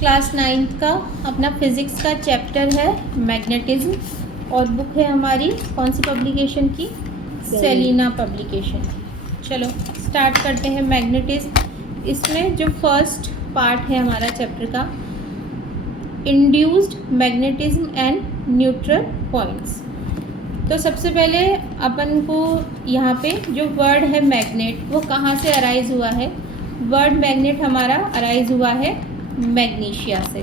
Class 9th का अपना physics का चैप्टर है मैग्नेटिज्म, और बुक है हमारी कौन सी पब्लिकेशन की? Selina publication. चलो स्टार्ट करते हैं मैग्नेटिज्म। इसमें जो फर्स्ट पार्ट है हमारा चैप्टर का, induced magnetism and neutral points. तो सबसे पहले अपन को यहाँ पे जो वर्ड है मैग्नेट, वो कहाँ से अराइज हुआ है? वर्ड मैग्नेट हमारा अराइज हुआ है मैग्नीशिया से।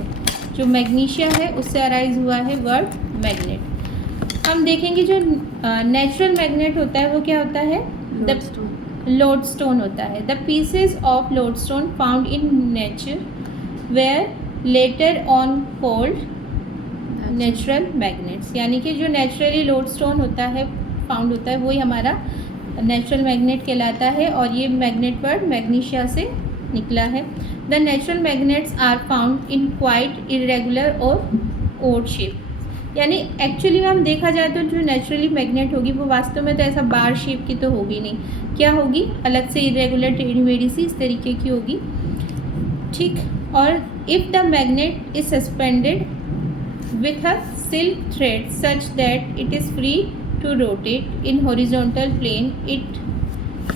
जो मैग्नीशिया है उससे अराइज हुआ है वर्ड मैग्नेट। हम देखेंगे जो नेचुरल मैग्नेट होता है वो क्या होता है? द लोडस्टोन होता है। The pieces of lodestone found in nature were later on called natural magnets. यानी कि जो नेचुरली लोडस्टोन होता है, फाउंड होता है, वही हमारा नेचुरल मैग्नेट कहलाता है। और ये मैग्नेट वर्ड मैग्नीशिया से निकला है। The natural magnets are found in quite irregular और ओड शेप। यानी एक्चुअली में हम देखा जाए तो जो नेचुरली मैग्नेट होगी वो वास्तव में तो ऐसा बार शेप की तो होगी नहीं। क्या होगी? अलग से इरेगुलर टेढ़ी मेढ़ी सी इस तरीके की होगी, ठीक। और if the magnet is suspended with a silk thread such that it is free to rotate in horizontal plane, it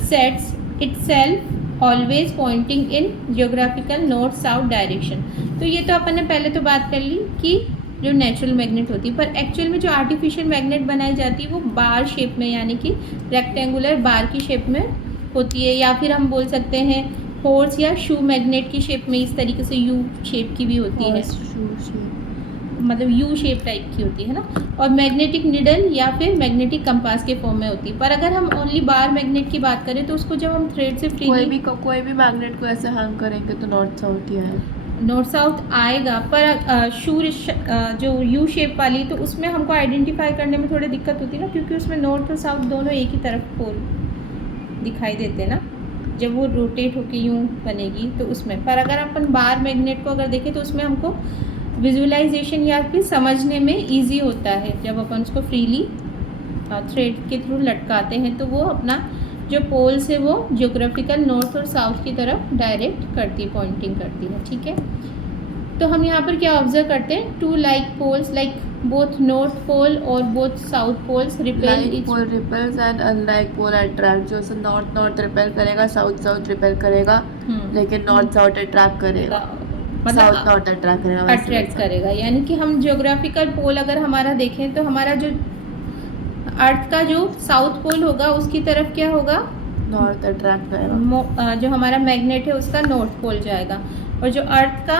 sets itself always pointing in geographical north south direction। तो ये तो अपन ने पहले तो बात कर ली कि जो नेचुरल मैग्नेट होती है, पर एक्चुअल में जो आर्टिफिशियल मैग्नेट बनाई जाती है वो बार शेप में, यानी कि रेक्टेंगुलर बार की शेप में होती है। या फिर हम बोल सकते हैं हॉर्स या शू मैग्नेट की शेप में, इस तरीके से यू शेप की भी होती है, मतलब यू शेप टाइप की होती है ना। और मैग्नेटिक निडल या फिर मैग्नेटिक कंपास के फॉर्म में होती है। पर अगर हम ओनली बार मैग्नेट की बात करें तो उसको जब हम थ्रेड से फ्रीली कोई भी मैग्नेट को ऐसे हैंग करेंगे तो नॉर्थ साउथ ही है, नॉर्थ साउथ आएगा। पर शू जो यू शेप वाली, तो उसमें हमको आइडेंटिफाई करने में थोड़ी दिक्कत होती है ना, क्योंकि उसमें नॉर्थ और साउथ दोनों एक ही तरफ पोल दिखाई देते हैं ना, जब वो रोटेट होके यूँ बनेगी तो उसमें। पर अगर अपन बार मैग्नेट को अगर देखें तो उसमें हमको विजुअलाइजेशन या फिर समझने में इजी होता है। जब अपन उसको फ्रीली थ्रेड के थ्रू लटकाते हैं तो वो अपना जो पोल्स है वो ज्योग्राफिकल नॉर्थ और साउथ की तरफ डायरेक्ट करती, पॉइंटिंग करती है, ठीक है। तो हम यहाँ पर क्या ऑब्जर्व करते हैं? Two like poles, like both north pole और both south poles repel each pole repels and unlike pole attract. जो से नॉर्थ रिपेल करेगा, साउथ रिपेल करेगा, लेकिन नॉर्थ साउथ अट्रैक्ट करेगा, साउथ नॉर्थ अट्रैक्ट करेगा। यानी कि हम ज्योग्राफिकल पोल अगर हमारा देखें तो हमारा जो अर्थ का जो साउथ पोल होगा उसकी तरफ क्या होगा? नॉर्थ अट्रैक्ट करेगा। जो हमारा मैग्नेट है उसका नॉर्थ पोल जाएगा। और जो अर्थ का,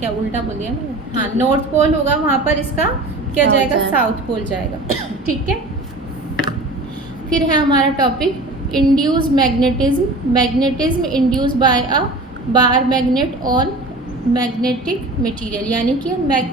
क्या उल्टा बोल दिया मैंने? हाँ, नॉर्थ पोल होगा, वहाँ पर इसका क्या जाएगा? साउथ पोल जाएगा, ठीक है। फिर है हमारा topic induce magnetism. Magnetism induce by a bar magnet on magnetic material. यानी कि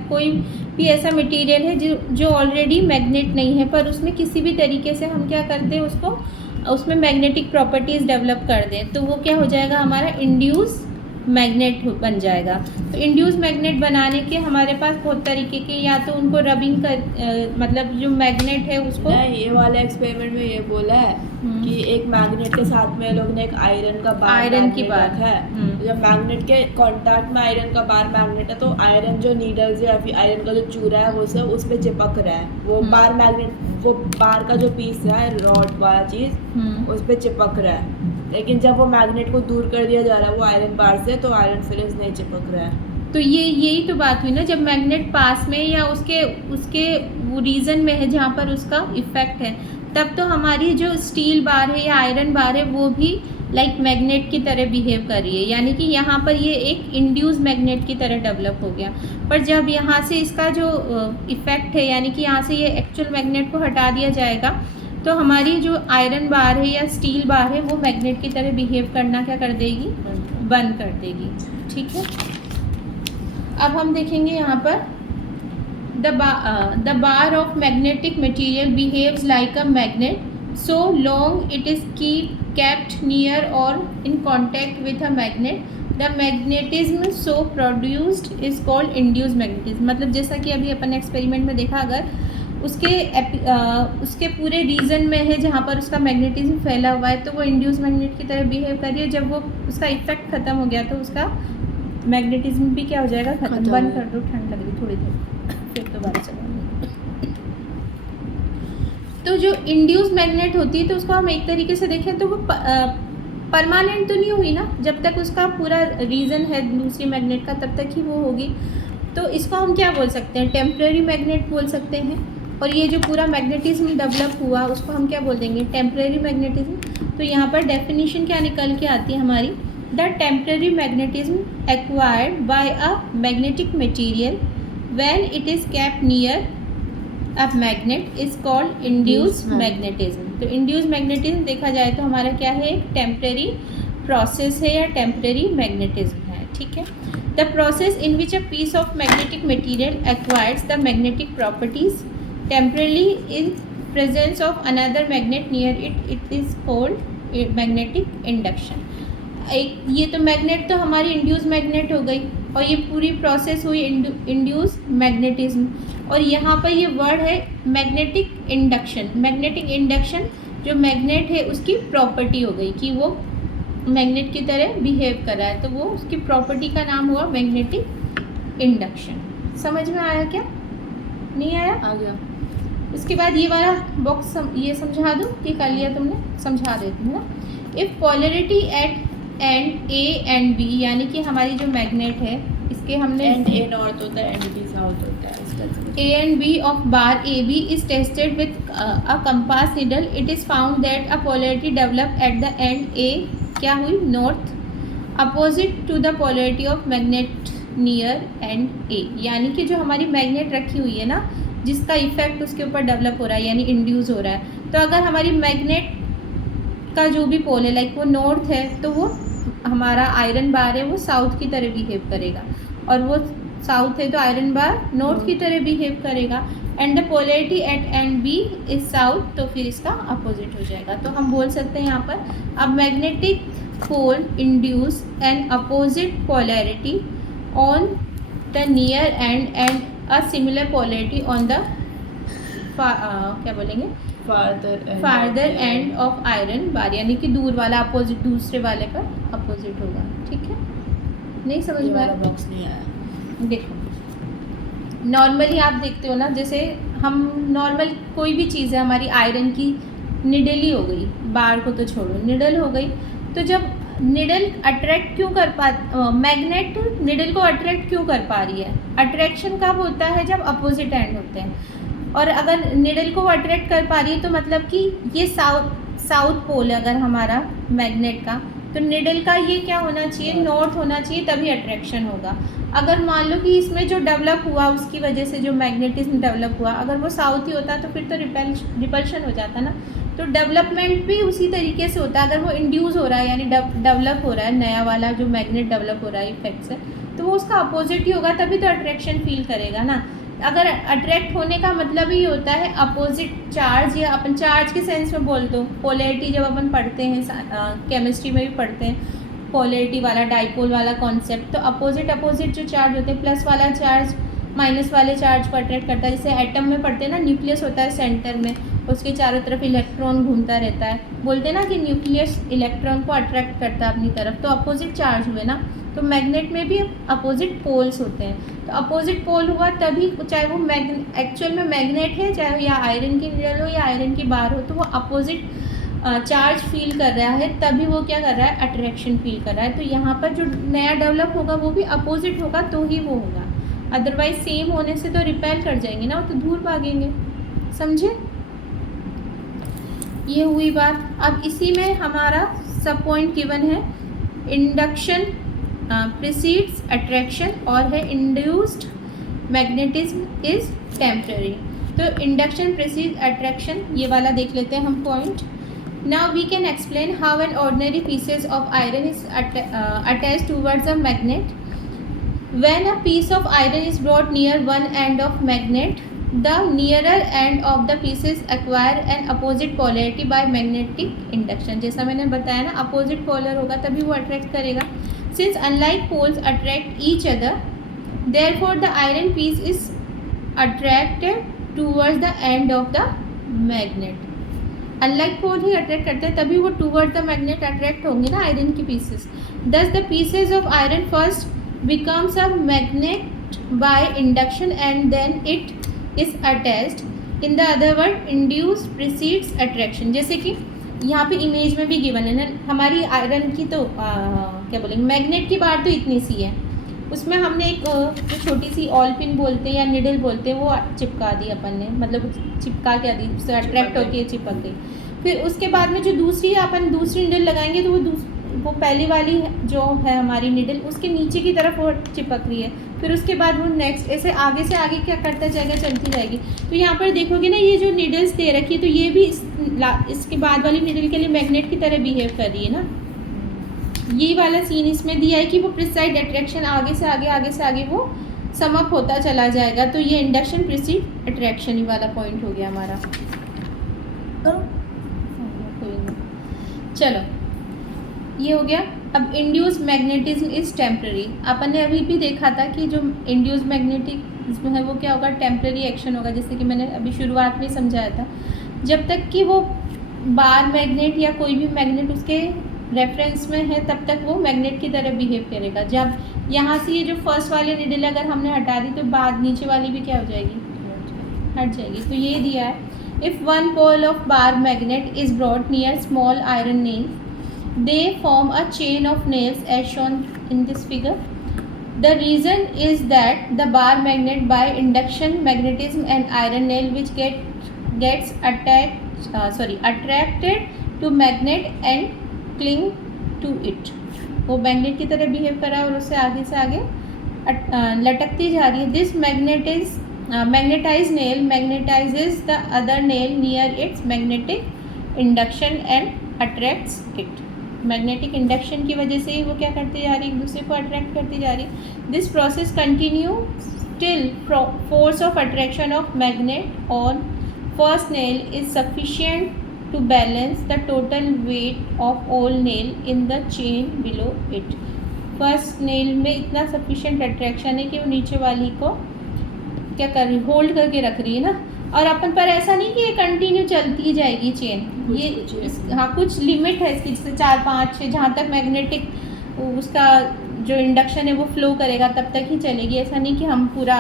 कोई भी ऐसा मटेरियल है जो ऑलरेडी मैग्नेट नहीं है, पर उसमें किसी भी तरीके से हम क्या करते हैं, उसको उसमें मैग्नेटिक प्रॉपर्टीज़ डेवलप कर दें, तो वो क्या हो जाएगा? हमारा इंड्यूस मैग्नेट बन जाएगा। तो इंड्यूस मैग्नेट बनाने के हमारे पास बहुत तरीके के, या तो उनको रबिंग कर मतलब जो मैग्नेट है उसको, ये वाले एक्सपेरिमेंट में ये बोला है कि एक मैग्नेट के साथ में लोग ने एक आयरन की बात है। जब मैग्नेट के कांटेक्ट में आयरन का बार मैग्नेट है तो आयरन जो नीडल्स है या फिर आयरन का जो चूरा है वो सब उस पर चिपक रहा है। वो बार मैग्नेट, वो बार का जो पीस है, रॉड वाला चीज़ उस पर चिपक रहा है। लेकिन जब वो मैग्नेट को दूर कर दिया जा रहा है वो आयरन बार से, तो आयरन फिर नहीं चिपक रहा है। तो यही तो बात हुई ना, जब मैग्नेट पास में या उसके वो रीजन में है जहाँ पर उसका इफेक्ट है, तब तो हमारी जो स्टील बार है या आयरन बार है वो भी लाइक मैग्नेट की तरह बिहेव कर रही है। यानी कि यहाँ पर ये एक इंड्यूस मैग्नेट की तरह डेवलप हो गया। पर जब यहाँ से इसका जो इफेक्ट है, यानी कि यहाँ से ये एक्चुअल मैग्नेट को हटा दिया जाएगा, तो हमारी जो आयरन बार है या स्टील बार है वो मैग्नेट की तरह बिहेव करना क्या कर देगी? बंद कर देगी, ठीक है। अब हम देखेंगे यहाँ पर the bar of magnetic material behaves like a magnet so long it is kept near or in contact with a magnet, the magnetism so produced is called induced magnetism। मतलब जैसा कि अभी अपन एक्सपेरिमेंट में देखा, अगर उसके पूरे रीजन में है जहाँ पर उसका मैग्नेटिज्म फैला हुआ है तो वो इंड्यूस मैग्नेट की तरह बिहेव कर रही है। जब वो उसका इफेक्ट ख़त्म हो गया तो उसका मैग्नेटिज्म भी क्या हो जाएगा, खत्म। खत्म। बंद कर दो, ठंड लग रही थोड़ी देर, फिर दोबारा चलाएंगे। तो जो इंड्यूस मैग्नेट होती है तो उसको हम एक तरीके से देखें तो वो परमानेंट तो नहीं हुई ना, जब तक उसका पूरा रीज़न है दूसरी मैग्नेट का तब तक ही वो होगी। तो इसको हम क्या बोल सकते हैं, टेम्परेरी मैग्नेट बोल सकते हैं। और ये जो पूरा मैग्नेटिज्म डेवलप हुआ उसको हम क्या बोल देंगे, टेम्परेरी मैग्नेटिज्म। तो यहाँ पर डेफिनेशन क्या निकल के आती है हमारी, the temporary magnetism acquired by a magnetic material when it is kept near a magnet is called induce magnetism. तो इंड्यूस मैग्नेटिज्म देखा जाए तो हमारा क्या है, एक टेम्परेरी प्रोसेस है या टेम्परेरी मैग्नेटिज्म है, ठीक है। The process in which a piece of magnetic material acquires the magnetic properties temporarily in presence of another magnet near it is called magnetic induction. एक ये तो मैग्नेट तो हमारी इंड्यूस मैग्नेट हो गई, और ये पूरी प्रोसेस हुई इंड्यूस मैग्नेटिज्म। और यहाँ पर ये वर्ड है मैग्नेटिक इंडक्शन। मैग्नेटिक इंडक्शन जो मैग्नेट है उसकी प्रॉपर्टी हो गई कि वो मैग्नेट की तरह बिहेव कर रहा है, तो वो उसकी प्रॉपर्टी का नाम हुआ मैग्नेटिक इंडक्शन। समझ में आया क्या, नहीं आया? आ गया। उसके बाद ये वाला बॉक्स ये समझा दूँ कि कर लिया तुमने, समझा देती हूँ ना। If polarity at end A and B, यानी कि हमारी जो मैग्नेट है इसके हमने एंड ए नॉर्थ होता है, एंड बी साउथ होता है, इसका A and B of bar A B is tested with a compass needle, it is found that a polarity develop at the end A क्या हुई, north, opposite to the polarity of magnet near end A. यानी कि जो हमारी magnet रखी हुई है ना, जिसका इफेक्ट उसके ऊपर डेवलप हो रहा है यानी इंड्यूस हो रहा है, तो अगर हमारी मैग्नेट का जो भी पोल है लाइक वो नॉर्थ है, तो वो हमारा आयरन बार है वो साउथ की तरह बिहेव करेगा, और वो साउथ है तो आयरन बार नॉर्थ की तरह बिहेव करेगा। And the polarity at end B is south, तो फिर इसका अपोजिट हो जाएगा। तो हम बोल सकते हैं यहाँ पर अब magnetic pole induce an opposite polarity on the near end a similar polarity on the क्या बोलेंगे, farther end of iron bar, यानी कि दूर वाला अपोजिट दूसरे वाले पर अपोजिट होगा, ठीक है। नहीं समझ में आया? बॉक्स नहीं आया। देखो नॉर्मली आप देखते हो ना, जैसे हम नॉर्मल कोई भी चीज़ है हमारी आयरन की निडल ही हो गई, बार को तो छोड़ो, निडल हो गई, तो जब निडल अट्रैक्ट क्यों कर पा, मैग्नेट निडल को अट्रैक्ट क्यों कर पा रही है, अट्रैक्शन कब होता है, जब अपोजिट एंड होते हैं। और अगर निडल को अट्रैक्ट कर पा रही है तो मतलब कि ये साउथ पोल है अगर हमारा मैग्नेट का, तो निडल का ये क्या होना चाहिए, नॉर्थ होना चाहिए, तभी अट्रैक्शन होगा। अगर मान लो कि इसमें जो डेवलप हुआ उसकी वजह से जो मैग्नेटिज्म डेवलप हुआ, अगर वो साउथ ही होता तो फिर तो रिपल्शन हो जाता ना। तो डेवलपमेंट भी उसी तरीके से होता है, अगर वो इंड्यूस हो रहा है यानी डेवलप हो रहा है, नया वाला जो मैग्नेट डेवलप हो रहा है इफेक्ट से, तो वो उसका अपोजिट ही होगा, तभी तो अट्रैक्शन फील करेगा ना। अगर अट्रैक्ट होने का मतलब ही होता है अपोजिट चार्ज, या अपन चार्ज के सेंस में बोल दो, पोलैरिटी जब अपन पढ़ते हैं केमिस्ट्री में भी पढ़ते हैं पोलैरिटी वाला डाइपोल वाला कॉन्सेप्ट, तो अपोजिट जो चार्ज होते हैं, प्लस वाला चार्ज माइनस वाले चार्ज को अट्रैक्ट करता है। जैसे एटम में पढ़ते हैं ना, न्यूक्लियस होता है सेंटर में, उसके चारों तरफ इलेक्ट्रॉन घूमता रहता है, बोलते हैं ना कि न्यूक्लियस इलेक्ट्रॉन को अट्रैक्ट करता है अपनी तरफ, तो अपोजिट चार्ज हुए ना। तो मैग्नेट में भी अपोजिट पोल्स होते हैं, तो अपोजिट पोल हुआ तभी, चाहे वो एक्चुअल में मैग्नेट है, चाहे या आयरन की निडल हो या आयरन की बार हो, तो वो अपोजिट चार्ज फील कर रहा है, तभी वो क्या कर रहा है, अट्रैक्शन फील कर रहा है। तो यहाँ पर जो नया डेवलप होगा वो भी अपोजिट होगा तो ही वो होगा, अदरवाइज सेम होने से तो रिपेल कर जाएंगे ना, वो तो दूर भागेंगे, समझे? ये हुई बात। अब इसी में हमारा सब पॉइंट गिवन है, इंडक्शन प्रीसीड्स अट्रैक्शन, और है इंड्यूस्ड मैग्नेटिज्म इज टेम्पररी। तो इंडक्शन प्रीसीड्स अट्रैक्शन, ये वाला देख लेते हैं हम point. Now we can explain how an ordinary pieces of iron is attached towards a magnet. When a piece of iron is brought near one end of magnet, the nearer end of the pieces acquire an opposite polarity by magnetic induction। जैसा मैंने बताया ना, opposite polar होगा तभी वो attract करेगा। Since unlike poles attract each other, therefore the iron piece is attracted towards the end of the magnet। Unlike pole ही attract करते हैं तभी वो टूवर्ड द मैग्नेट अट्रैक्ट होंगे ना आयरन की pieces. Thus the pieces of iron first becomes a magnet by induction and then it is attached. In the other word, induce precedes attraction. जैसे कि यहाँ पे इमेज में भी गिवन है ना, हमारी आयरन की तो क्या बोलेंगे, मैग्नेट की बार तो इतनी सी है, उसमें हमने एक जो छोटी सी ऑल पिन बोलते हैं या निडल बोलते हैं वो चिपका दी अपन ने, मतलब चिपका क्या दी, उससे अट्रैक्ट होके चिपक गई। फिर उसके बाद में जो दूसरी निडल लगाएंगे तो वो पहली वाली जो है हमारी निडल उसके नीचे की तरफ वो चिपक रही है, फिर उसके बाद वो नेक्स्ट ऐसे आगे से आगे क्या करता जाएगा, चलती जाएगी। तो यहाँ पर देखोगे ना, ये जो निडल्स दे रखी है तो ये भी इसके बाद वाली निडल के लिए मैग्नेट की तरह बिहेव कर रही है ना। ये वाला सीन इसमें दिया है कि वो प्रिसाइड अट्रैक्शन आगे से आगे वो समअप होता चला जाएगा। तो ये इंडक्शन प्रिसीड अट्रैक्शन ही वाला पॉइंट हो गया हमारा। चलो ये हो गया। अब इंड्यूस मैग्नेटिज्म इज टेम्पररी। अपन ने अभी भी देखा था कि जो इंड्यूस मैग्नेटिज्म है वो क्या होगा, टेम्पररी एक्शन होगा, जैसे कि मैंने अभी शुरुआत में समझाया था। जब तक कि वो बार मैग्नेट या कोई भी मैग्नेट उसके रेफरेंस में है तब तक वो मैग्नेट की तरह बिहेव करेगा। जब यहाँ से ये जो फर्स्ट वाली निडल अगर हमने हटा दी तो बाद नीचे वाली भी क्या हो जाएगी, हट जाएगी। तो ये दिया है, if one pole of bar magnet is brought near small iron nail, they form a chain of nails as shown in this figure. The reason is that the bar magnet by induction magnetism and iron nail which gets attracted to magnet and cling to it. वो magnet की तरह behave कर रहा है और उससे आगे लटकती जा रही है। This magnetized nail magnetizes the other nail near its magnetic induction and attracts it. Magnetic induction की वजह से ही वो क्या करती जा रही है, एक दूसरे को अट्रैक्ट करती जा रही है। This process continue till force of attraction of magnet on first nail is sufficient to balance the total weight of all nail in the chain below it. First nail में इतना सफिशिएंट अट्रैक्शन है कि वो नीचे वाली को क्या कर रही, होल्ड करके रख रही है ना। और अपन पर ऐसा नहीं कि ये कंटिन्यू चलती जाएगी चेन, ये हाँ कुछ लिमिट है इसकी, जैसे 4, 5, 6 जहाँ तक मैग्नेटिक उसका जो इंडक्शन है वो फ्लो करेगा तब तक ही चलेगी। ऐसा नहीं कि हम पूरा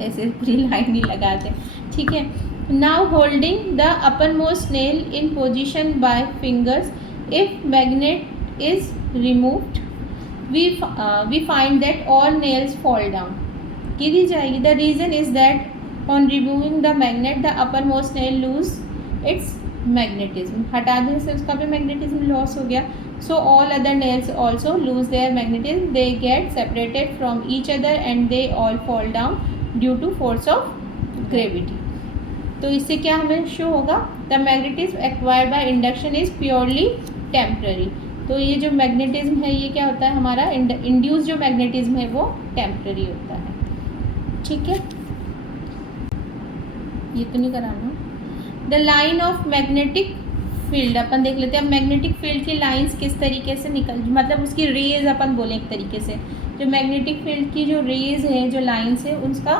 ऐसे पूरी लाइन ही लगाते, ठीक है। Now holding the upper most nail in position by fingers, if magnet is removed we find that all nails fall down, गिरी जाएगी। The reason is that on removing the magnet the uppermost nail lose its magnetism। हटा देने से उसका भी magnetism loss हो गया। so all other nails also lose their magnetism, they get separated from each other and they all fall down due to force of gravity। तो इससे क्या हमें शो होगा, the magnetism acquired by induction is purely temporary। तो ये जो magnetism है ये क्या होता है हमारा, इंड्यूस जो मैग्नेटिज्म है वो टेम्पररी होता है, ठीक है। ये तो नहीं कराना। The line of magnetic field अपन देख लेते हैं। अब मैग्नेटिक फील्ड की लाइंस किस तरीके से मतलब उसकी रेज अपन बोले एक तरीके से, जो मैग्नेटिक फील्ड की जो रेज है, जो लाइंस है, उसका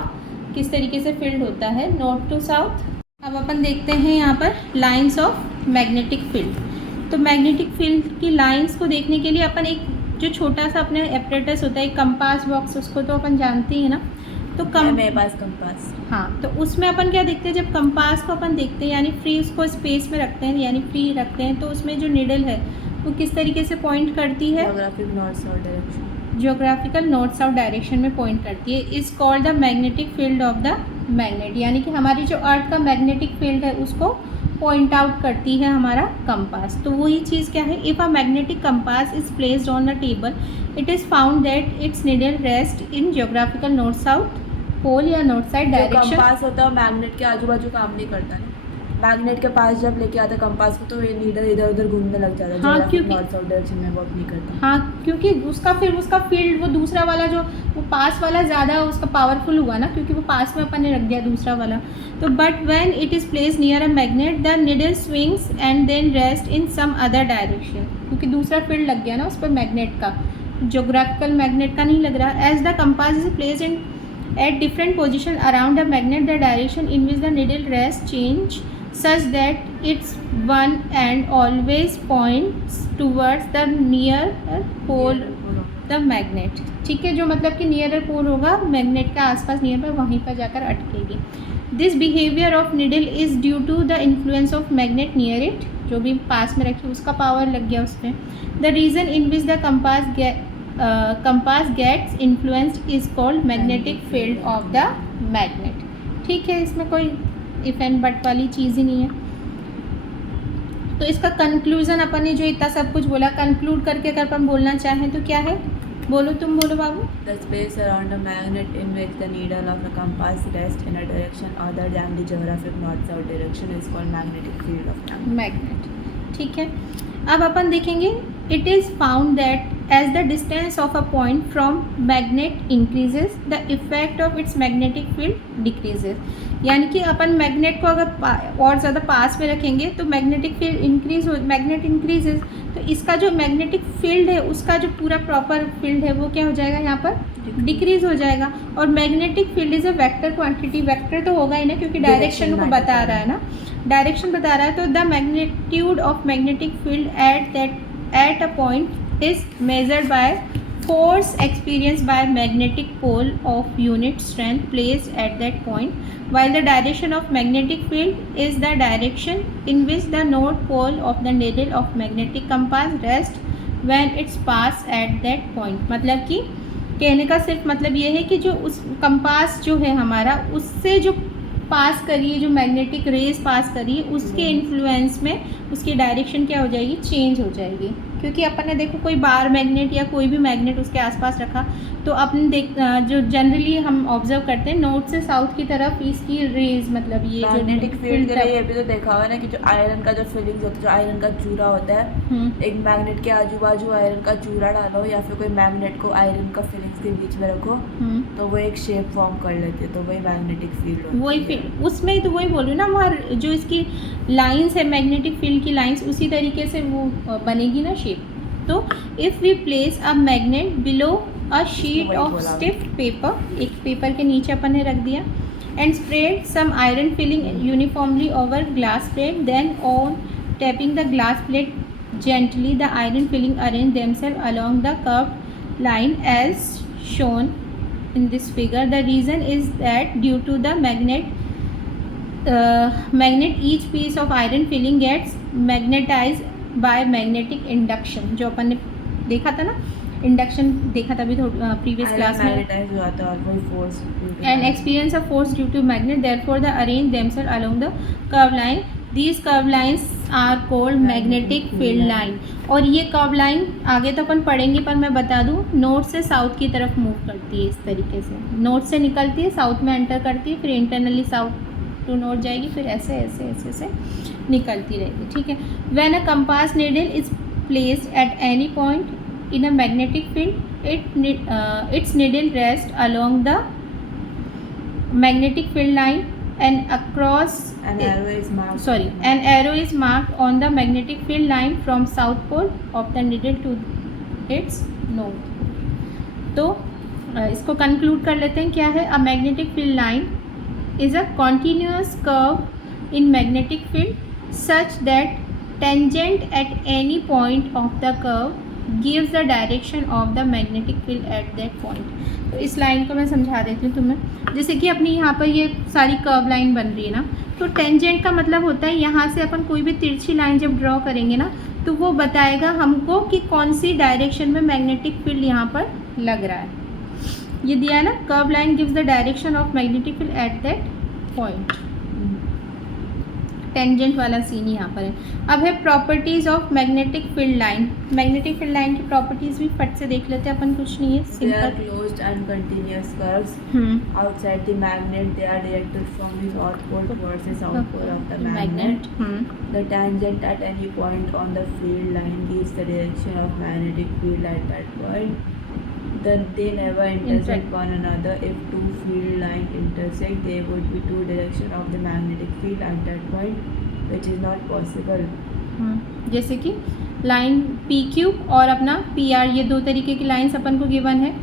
किस तरीके से फील्ड होता है, नॉर्थ टू साउथ। अब अपन देखते हैं यहाँ पर लाइंस ऑफ मैग्नेटिक फील्ड। तो मैग्नेटिक फील्ड की लाइंस को देखने के लिए अपन एक जो छोटा सा अपने एपरेटस होता है, एक कंपास बॉक्स, उसको तो अपन जानते हैं ना। तो मेरे पास कंपास, हाँ, तो उसमें अपन क्या देखते हैं, जब कंपास को अपन देखते हैं यानी फ्री उसको स्पेस में रखते हैं यानी फ्री रखते हैं, तो उसमें जो निडल है वो किस तरीके से पॉइंट करती है, जियोग्राफिकल नॉर्थ साउथ डायरेक्शन में पॉइंट करती है। Is called the magnetic field of the magnet, यानी कि हमारी जो अर्थ का मैग्नेटिक फील्ड है उसको पॉइंट आउट करती है हमारा कंपास। तो वही चीज़ क्या है, if a magnetic compass is placed on a table it is found that its needle rest in geographical north south pole या नॉर्थ साइड डायरेक्शन। कंपास होता है मैग्नेट के आजू बाजू काम नहीं करता है, मैग्नेट के पास जब लेके आता है कंपास को तो ये नीडल इधर उधर घूमने लग जाता है। हाँ, क्योंकि नॉर्थ साउथ डायरेक्शन में वर्क नहीं करता। हाँ, क्योंकि उसका फील्ड वो दूसरा वाला जो वो पास वाला ज़्यादा उसका पावरफुल हुआ ना, क्योंकि वो पास में अपन ने रख दिया दूसरा वाला। तो but when it is place near a magnet the needle swings and then rest in some other direction, क्योंकि दूसरा फील्ड लग गया ना उस पर मैग्नेट का, जियोग्राफिकल मैग्नेट का नहीं लग रहा। As the compass is place in at different position around the magnet the direction in which the needle rests change such that its one end always points towards the near pole the magnet, ठीक है, जो मतलब कि nearer पोल होगा magnet के आसपास near पर, वहीं पर जाकर अटकेगी। This behaviour of needle is due to the influence of magnet near it, जो भी पास में रखी उसका पावर लग गया उस पर। The reason in which the compass gets influenced is called magnetic field of the magnet, ठीक है, इसमें कोई इफ एंड बट वाली चीज़ ही नहीं है। तो इसका कंक्लूजन अपन ने जो इतना सब कुछ बोला, कंक्लूड करके अगर अपन बोलना चाहें तो क्या है, बोलो, तुम बोलो बाबू। The space around a magnet in which the needle of a compass rests in a direction other than the geographic north-south direction is called magnetic field of magnet, ठीक है। अब अपन देखेंगे, it is found that as the distance of a point from magnet increases, the effect of its magnetic field decreases। यानी कि अपन magnet को अगर और ज़्यादा पास में रखेंगे तो मैग्नेटिक फील्ड मैग्नेट इंक्रीजेज, तो इसका जो मैग्नेटिक फील्ड है उसका जो पूरा प्रॉपर फील्ड है वो क्या हो जाएगा, यहाँ पर डिक्रीज हो जाएगा। और magnetic field is a vector quantity, vector तो होगा ही ना, क्योंकि डायरेक्शन को बता रहा है ना, डायरेक्शन बता रहा है। तो the magnitude of magnetic field at a point is measured by force experienced by magnetic pole of unit strength placed at that point, while the direction of magnetic field is the direction in which the north pole of the needle of magnetic compass rests when it's pass at that point। मतलब कि कहने का सिर्फ मतलब ये है कि जो उस कंपास जो है हमारा, उससे जो पास करिए, जो मैग्नेटिक रेज पास करिए, उसके इन्फ्लुएंस में उसकी डायरेक्शन क्या हो जाएगी, चेंज हो जाएगी। क्योंकि अपन ने देखो कोई बार मैग्नेट या कोई भी मैग्नेट उसके आसपास रखा तो अपन जो जनरली हम ऑब्जर्व करते हैं नॉर्थ से साउथ की तरफ इसकी रेज, मतलब ये जो मैग्नेटिक फील्ड के लिए ये भी तो देखा हुआ ना कि जो आयरन का जो फीलिंग्स होता है, जो आयरन का चूरा होता है, एक मैग्नेट के आजू बाजू आयरन का चूरा डालो या फिर कोई मैग्नेट को आयरन का फीलिंग्स के बीच में रखो तो वो एक शेप फॉर्म कर लेते, तो वही मैग्नेटिक फील्ड होता है। वही फील्ड उसमें, तो वही बोल रही हूँ ना, वहाँ जो इसकी लाइंस है मैग्नेटिक फील्ड की लाइंस उसी तरीके से वो बनेगी ना शेप। तो if we place a magnet below a sheet of stiff paper, एक पेपर के नीचे अपन ने रख दिया, and spread some iron filing uniformly over glass plate, then on tapping the glass plate gently the iron filing arrange themselves along the curve line as shown in this figure। The reason is that due to the magnet each piece of iron filling gets magnetized by magnetic induction, जो अपन ने देखा था ना, induction देखा था अभी previous class में, and experience of force due to magnet, therefore the arrange themselves along the curve line, these curve lines are called magnetic field line। और ये कर्व लाइन आगे तो अपन पढ़ेंगे, पर मैं बता दूँ नॉर्थ से साउथ की तरफ मूव करती है, इस तरीके से नॉर्थ से निकलती है, साउथ में एंटर करती है, फिर इंटरनली साउथ टू नॉर्थ जाएगी, फिर ऐसे ऐसे ऐसे ऐसे निकलती रहेगी, ठीक है। When a compass needle is placed eight any point in a magnetic field it's needle rest along the magnetic field line and across an arrow is marked on the magnetic field line from south pole of the needle to its north। तो इसको conclude कर लेते हैं, क्या है, a magnetic field line is a continuous curve in magnetic field such that tangent at any point of the curve gives the direction of the magnetic field at that point. तो इस line को मैं समझा देती हूँ तुम्हें, जैसे कि अपनी यहाँ पर ये सारी कर्व लाइन बन रही है ना, तो टेंजेंट का मतलब होता है यहाँ से अपन कोई भी तिरछी लाइन जब ड्रॉ करेंगे ना तो वो बताएगा हमको कि कौन सी डायरेक्शन में मैग्नेटिक फील्ड यहाँ पर लग रहा है। ये दिया है ना, curve line gives the direction of magnetic field at that point, tangent वाला सीन यहाँ पर है। अब है properties of magnetic field line. Magnetic field line की प्रॉपर्टीज भी फट से देख लेते हैं अपन, कुछ नहीं है, simple. Closed and continuous curves outside the magnet, they are directed from the north pole towards the south pole of the magnet. The tangent at any point on the field line gives the direction of magnetic field at that point. Then they never intersect one another. If two field lines intersect, there would be two directions of the magnetic field at that point, which is not possible। जैसे कि line P Q और अपना P R, ये दो तरीके की lines अपन को given है।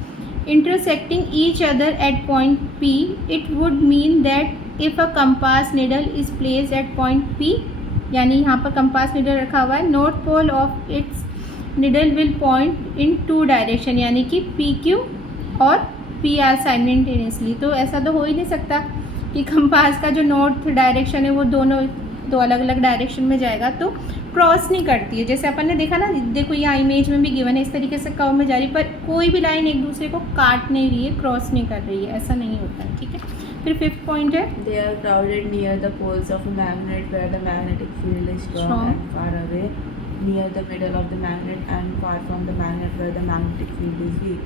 Intersecting each other at point P, it would mean that if a compass needle is placed at point P, यानी यहाँ पर कंपास निडल रखा हुआ है, north pole of its needle will point in two direction, यानी कि PQ और PR simultaneously. तो ऐसा तो हो ही नहीं सकता कि कंपास का जो नॉर्थ डायरेक्शन है वो दोनों दो अलग अलग डायरेक्शन में जाएगा, तो क्रॉस नहीं करती है। जैसे अपन ने देखा ना, देखो यहाँ इमेज में भी गिवन है, इस तरीके से कर्व में जा रही है, पर कोई भी लाइन एक दूसरे को काट नहीं रही है, क्रॉस नहीं कर रही है, ऐसा नहीं होता है, ठीक है। फिर 5th पॉइंट है, They are crowded near the poles of a magnet where the magnetic field is strong and far away near the middle of the magnet and far from the magnet where the magnetic field is weak.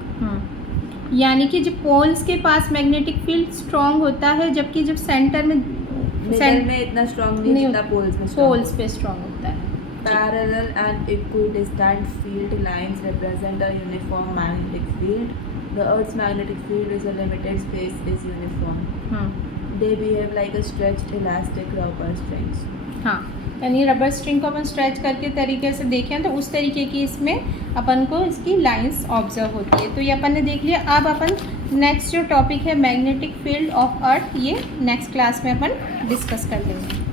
यानी कि जब poles के पास magnetic field strong होता है, जबकि जब centre में में इतना स्ट्रांग नहीं जितना पोल्स में पोल्स पे स्ट्रॉन्ग होता है। Parallel and equidistant field lines represent a uniform magnetic field. The Earth's magnetic field is a limited space is uniform. They behave like a stretched elastic rubber strings. हाँ, यानी rubber string को अपन stretch करके तरीके से देखें तो उस तरीके की इसमें अपन को इसकी लाइंस ऑब्जर्व होती है। तो ये अपन ने देख लिया। अब अपन नेक्स्ट जो टॉपिक है मैग्नेटिक फील्ड ऑफ अर्थ, ये नेक्स्ट क्लास में अपन डिस्कस कर लेंगे।